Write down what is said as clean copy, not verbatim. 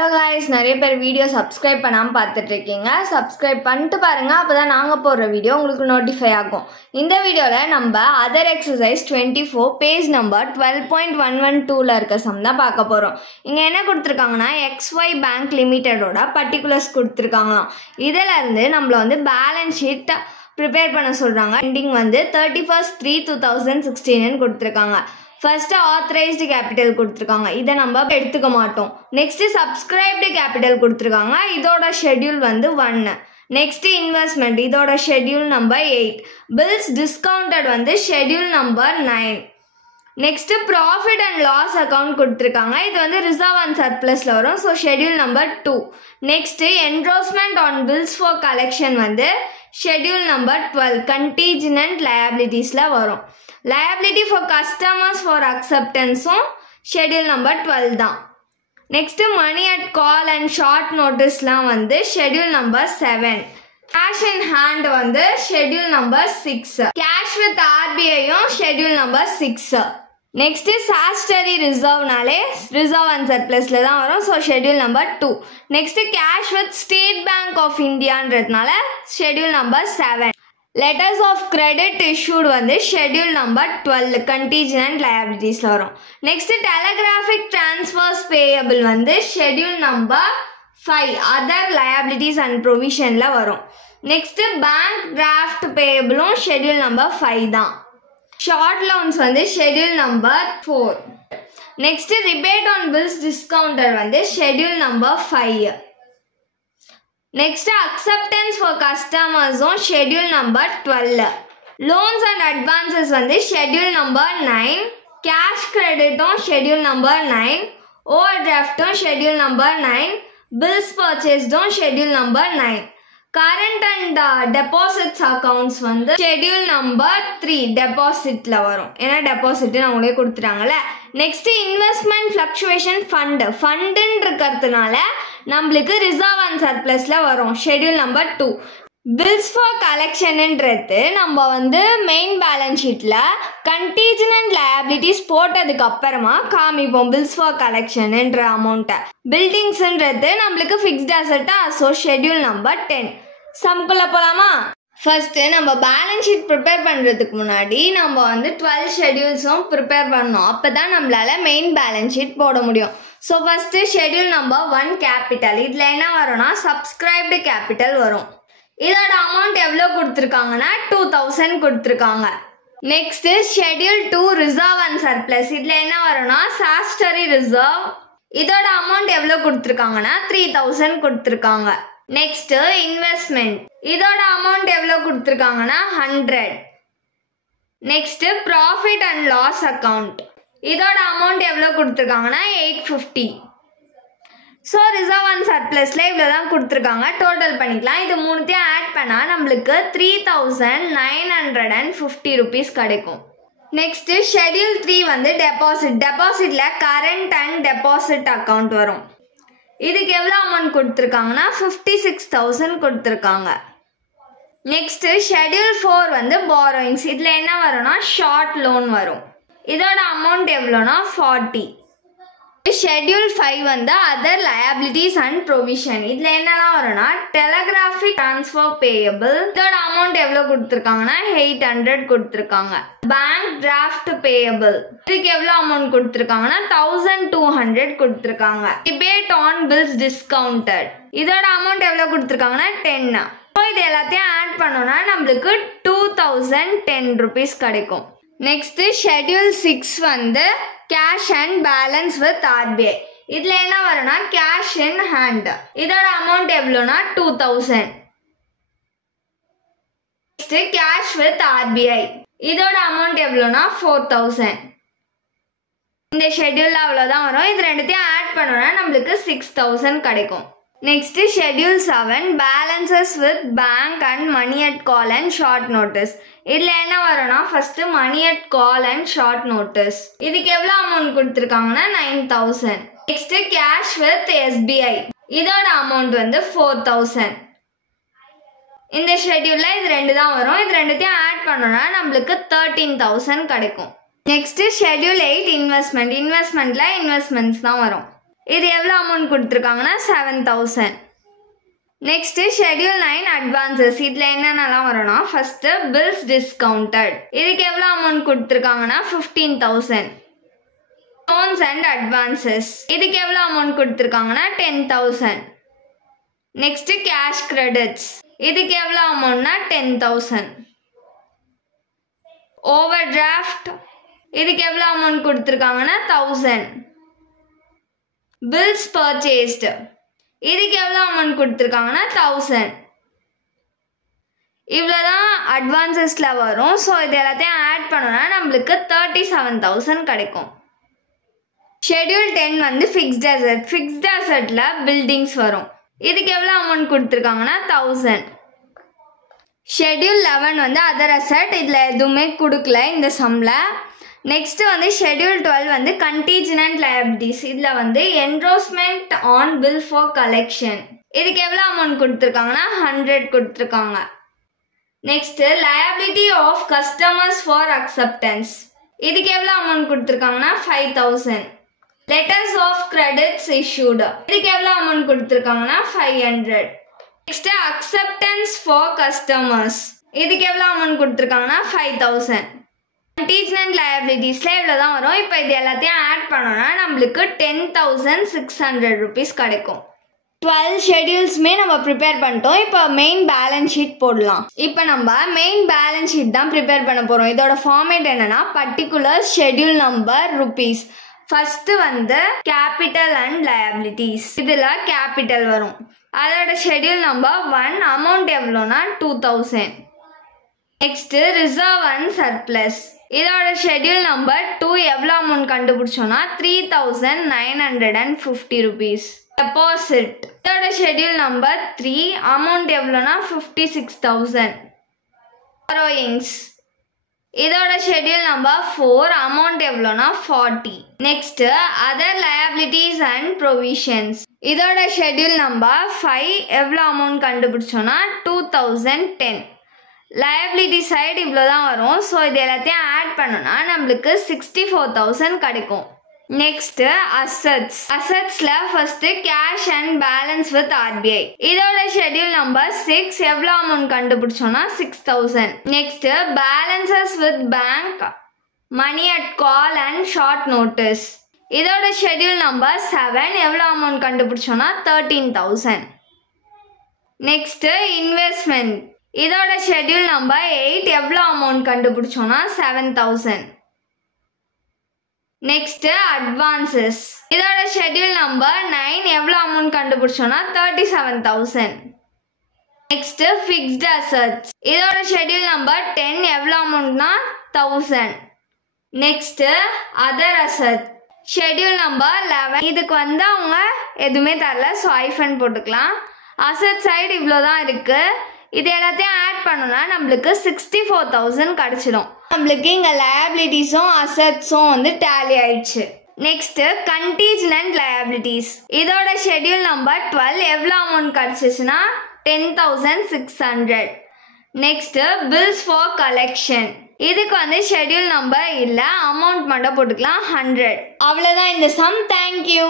Hello guys, நிறைய பேர் video subscribe பண்ணாம பார்த்துட்டு இருக்கீங்க. சப்ஸ்கிரைப் பண்ணிட்டு பாருங்க, அப்பதான் நாங்க போடுற வீடியோ உங்களுக்கு நோட்டிஃபை ஆகும். இந்த வீடியோல நம்ம அதர் எக்ஸசைஸ் 24 பேஜ் நம்பர் 12.112ல இருக்க சம் தான் பார்க்க போறோம். இங்க என்ன கொடுத்திருக்காங்கன்னா XY பேங்க் லிமிடெடோட பர்டிகுலர்ஸ் கொடுத்திருக்காங்களாம். இதுல இருந்து நம்மள பேலன்ஸ் ஷீட் ப்ரிப்பேர் பண்ண சொல்றாங்க. எண்டிங் 31/3/2016 கொடுத்திருக்காங்க. ஃபர்ஸ்ட் ஆத்தரைஸ்டு கேபிட்டல் கொடுத்துருக்காங்க, இதை நம்ம எடுத்துக்க மாட்டோம். நெக்ஸ்ட் சப்ஸ்கிரைப்டு கேபிட்டல் கொடுத்துருக்காங்க, இதோட ஷெட்யூல் 1. நெக்ஸ்ட் இன்வெஸ்ட்மெண்ட், இதோட schedule number 8. Bills discounted schedule number 9. Next profit and loss account கொடுத்துருக்காங்க, இது ரிசர்வ் அண்ட் சர்ப்ளஸ்ல வரும், so schedule number 2. Next enrolment on bills for collection schedule number 12 contingent லயபிலிட்டிஸ்ல வரும். liability for customers for acceptance schedule number 12 தான். next money at call and short notice லாம் schedule number 7. cash in hand schedule number 6. cash with RBI schedule number 6. next statutory reserve நாலே reserve and surplus ல தான் வரும், so schedule number 2. next cash with State Bank of India ன்றதுனால schedule number 7. letters of credit issued schedule number 12 contingent liabilities வரும். next telegraphic transfers payable schedule number 5 other liabilities and provision ல வரும். next bank draft payable schedule number 5 தான். short loans schedule number 4. next rebate on bills discounted schedule number 5. next acceptance for customers schedule number 12. loans and advances schedule number 9. cash credit schedule number 9. overdraft schedule number 9. bills purchased schedule number 9. current and deposits accounts schedule number 3 deposit ல வரும், ஏன்னா deposit அவங்களே கொடுத்துட்டாங்கல்ல. next investment fluctuation fund இருக்கிறதுனால நம்மளுக்கு reserve and சர்ப்ளஸ்ல வரும், schedule number 2. Bills for கலெக்ஷன்ன்றது நம்ம main balance ஷீட்ல contingent liabilities போட்டதுக்கு அப்புறமா காமிப்போம் பில்ஸ் ஃபார் கலெக்ஷன்ன்ற அமௌண்ட்டை. பில்டிங்ஸ்ன்றது நம்மளுக்கு ஃபிக்ஸ்ட் அசெட்டா, ஸோ ஷெட்யூல் நம்பர் 10. சம்குள்ள போலாமா? ஃபர்ஸ்ட் நம்ம பேலன்ஸ் ஷீட் ப்ரிப்பேர் பண்ணுறதுக்கு முன்னாடி நம்ம 12 ஷெட்யூல்ஸும் ப்ரிப்பேர் பண்ணணும், அப்போ தான் நம்மளால மெயின் பேலன்ஸ் ஷீட் போட முடியும். So first schedule number 1 capital, இதில் என்ன வரும்னா சப்ஸ்கிரைப்டு கேபிட்டல் வரும். இதோட அமௌண்ட் எவ்வளோ கொடுத்துருக்காங்கன்னா 2000 கொடுத்துருக்காங்க. Next schedule 2 reserve and surplus, இதில் என்ன வரும்னா ஸ்டாச்சுட்டரி ரிசர்வ், இதோட அமௌண்ட் எவ்வளோ கொடுத்துருக்காங்கன்னா 3000 கொடுத்துருக்காங்க. நெக்ஸ்ட் இன்வெஸ்ட்மெண்ட், இதோட அமௌண்ட் எவ்வளோ கொடுத்துருக்காங்கன்னா 100. Next profit and loss account, இதோட அமௌண்ட் எவ்வளோ கொடுத்துருக்காங்கன்னா 850. ஸோ ரிசர்வ் அண்ட் சர்ப்ளஸ்ல இவ்வளோ தான் கொடுத்துருக்காங்க. டோட்டல் பண்ணிக்கலாம், இது மூணுத்தையும் ஆட் பண்ணால் நம்மளுக்கு 3950 rupees கிடைக்கும். நெக்ஸ்ட் ஷெட்யூல் 3 டெபாசிட்ல கரண்ட் அண்ட் டெபாசிட் அக்கௌண்ட் வரும். இதுக்கு எவ்வளோ அமௌண்ட் கொடுத்துருக்காங்கன்னா 56000 கொடுத்துருக்காங்க. நெக்ஸ்ட் ஷெட்யூல் 4 பாரோயிங்ஸ், இதில் என்ன வரும்னா ஷார்ட் லோன் வரும், இதோட அமௌண்ட் எவ்வளோனா 40. Schedule 5 other liabilities and provision, இதில் என்னெல்லாம் வரும்னா டெலகிராஃபிக் டிரான்ஸ்ஃபர் பேயபிள், இதோட அமௌண்ட் எவ்வளோ கொடுத்துருக்காங்கன்னா 800 கொடுத்துருக்காங்க. பேங்க் டிராஃப்ட் பேயபிள், இதுக்கு எவ்வளோ அமௌண்ட் கொடுத்துருக்காங்கன்னா 1200 கொடுத்துருக்காங்க. ரிபேட் ஆன் பில்ஸ் டிஸ்கவுண்டட், இதோட அமௌண்ட் எவ்வளோ கொடுத்துருக்காங்கன்னா 10. ஸோ இது எல்லாத்தையும் ஆட் பண்ணோம்னா நம்மளுக்கு 2010 rupees கிடைக்கும். Next schedule 6 cash and balance with RBI, இதுல என்ன வரும்னா கேஷ் இன் ஹேண்ட், இதோட அமௌண்ட் எவ்வளோனா 2000. நெக்ஸ்ட் கேஷ் வித் RBI, இதோட அமௌண்ட் எவ்வளோனா 4000. இந்த ஷெட்யூல்ல அவ்வளோதான் வரும், இது ரெண்டுத்தையும் ஆட் பண்ணோம்னா நம்மளுக்கு 6000 கிடைக்கும். Next schedule 7 balances with bank and money at call and short notice, இதுல என்ன வரும்னா first money at call and short notice, இதுக்கு எவ்வளோ அமௌண்ட் கொடுத்துருக்காங்கன்னா 9000. நெக்ஸ்ட் கேஷ் வித் SBI, இதோட அமௌண்ட் 4000. இந்த ஷெட்யூல்ல இது ரெண்டு தான் வரும், இது ரெண்டுத்தையும் ஆட் பண்ணோம்னா நம்மளுக்கு 13000 கிடைக்கும். நெக்ஸ்ட் ஷெட்யூல் 8 இன்வெஸ்ட்மெண்ட்ல இன்வெஸ்ட்மெண்ட்ஸ் தான் வரும். இது எவ்வளோ அமௌண்ட் கொடுத்துருக்காங்கன்னா 7000. Next schedule 9 advances. இதில் என்னென்னலாம் வரும்னா ஃபர்ஸ்ட்டு பில்ஸ் டிஸ்கவுண்டட். இதுக்கு எவ்வளோ அமௌண்ட் கொடுத்துருக்காங்கன்னா 15,000. Loans and advances. இதுக்கு எவ்வளோ அமௌண்ட் கொடுத்துருக்காங்கன்னா 10,000. Next cash credits. இதுக்கு எவ்வளோ அமௌண்ட்னா 10,000. Over draft. இதுக்கு எவ்வளோ அமௌண்ட் கொடுத்துருக்காங்கன்னா 1000. Bills purchased. இதுக்கு எவ்வளோ அமௌண்ட் கொடுத்துருக்காங்கன்னா 1000. இவ்வளோதான் அட்வான்சஸில் வரும். ஸோ இது எல்லாத்தையும் ஆட் பண்ணோன்னா நம்மளுக்கு 37,000 கிடைக்கும். ஷெட்யூல் 10 வந்து ஃபிக்ஸ்ட் அசெட். ஃபிக்ஸ்ட் அசெட்டில் பில்டிங்ஸ் வரும். இதுக்கு எவ்வளோ அமௌண்ட் கொடுத்துருக்காங்கன்னா 1000. ஷெட்யூல் 11 வந்து அதர் அசெட். இதில் எதுவுமே கொடுக்கல இந்த சம்மில். நெக்ஸ்ட் வந்து ஷெட்யூல் 12 வந்து கண்டிஜென்ட் லயபிலிட்டிஸ். இதில் வந்து enrolment on bill for collection. இதுக்கு எவ்வளோ அமௌண்ட் கொடுத்துருக்காங்கன்னா 100 கொடுத்துருக்காங்க. Next liability of customers for acceptance. இதுக்கு எவ்வளோ அமௌண்ட் கொடுத்துருக்காங்கன்னா 5,000. Letters of credits issued. இதுக்கு எவ்வளோ அமௌண்ட் கொடுத்துருக்காங்கன்னா 500. Next acceptance for customers. இதுக்கு எவ்வளோ அமௌண்ட் கொடுத்துருக்காங்கன்னா 5,000. கண்டிஜென்ட் லயபிலிட்டிஸில் இவ்வளோ தான் வரும். இப்போ இது எல்லாத்தையும் ஆட் பண்ணோன்னா நம்மளுக்கு 10,600 rupees கிடைக்கும். 12 ஷெட்யூல்ஸுமே நம்ம ப்ரிப்பேர் பண்ணிட்டோம். இப்போ மெயின் பேலன்ஸ் ஷீட் போடலாம். இப்போ நம்ம மெயின் பேலன்ஸ் ஷீட் தான் ப்ரிப்பேர் பண்ண போகிறோம். இதோட ஃபார்மேட் என்னன்னா particular schedule number rupees. First வந்து கேபிட்டல் அண்ட் லயபிலிட்டிஸ். இதில் கேபிட்டல் வரும். அதோட ஷெட்யூல் நம்பர் 1 அமௌண்ட் எவ்வளோனா 2000. Next reserve and surplus. இதோட ஷெட்யூல் நம்பர் 2 எவ்வளோ அமௌண்ட் கண்டுபிடிச்சோன்னா 3,950 rupees. டெபாசிட். இதோட ஷெட்யூல் நம்பர் 3 அமௌண்ட் எவ்வளோனா 56,000. borrowings. இதோட ஷெட்யூல் நம்பர் 4 அமௌண்ட் எவ்வளோனா 40. Next other liabilities and provisions. இதோட ஷெட்யூல் நம்பர் 5 எவ்வளோ அமௌண்ட் கண்டுபிடிச்சோன்னா 2010. லயபிலிட்டி சைடு இவ்வளோ தான் வரும். ஸோ இது எல்லாத்தையும் ஆட் பண்ணோன்னா நம்மளுக்கு 64,000 கிடைக்கும். Next assets. அசட்ஸில் first cash and balance with RBI. இதோட ஷெட்யூல் நம்பர் 6 எவ்வளோ அமௌண்ட் கண்டுபிடிச்சோன்னா 6,000. Next balances with bank, money at call and short notice. இதோட ஷெட்யூல் நம்பர் 7 எவ்வளோ அமௌண்ட் கண்டுபிடிச்சோன்னா 13,000. Next investment. இதோட ஷெட்யூல் நம்பர் 8 எவ்வளோ அமௌண்ட் கண்டுபிடிச்சோன்னா 7,000. Next advances. இதோட ஷெட்யூல் நம்பர் 9 எவ்வளோ அமௌண்ட் கண்டுபிடிச்சோன்னா 37,000. Next fixed assets. இதோட ஷெட்யூல் நம்பர் 10 எவ்வளோ அமௌண்ட்னா 1000. Next other asset schedule number 11. இதுக்கு வந்து அவங்க எதுவுமே தரல, ஸோ ஐஃபன் போட்டுக்கலாம். அசட் சைடு இவ்வளோ தான் இருக்கு. இது எல்லாத்தையும் ஆட் பண்ணோம்னா நம்மளுக்கு 64,000 கிடைச்சிடும். நம்மளுக்கு இங்கே லயபிலிட்டிஸும் அசட்ஸும் வந்து டேலி ஆயிடுச்சு. Next contingent liabilities. இதோட ஷெட்யூல் நம்பர் 12 எவ்வளோ அமௌண்ட் கிடைச்சிச்சுன்னா 10,600. Next bills for collection. இதுக்கு வந்து ஷெட்யூல் நம்பர் இல்லை, அமௌண்ட் மட்டும் போட்டுக்கலாம் 100. அவ்வளோதான் இந்த சம். தேங்க்யூ.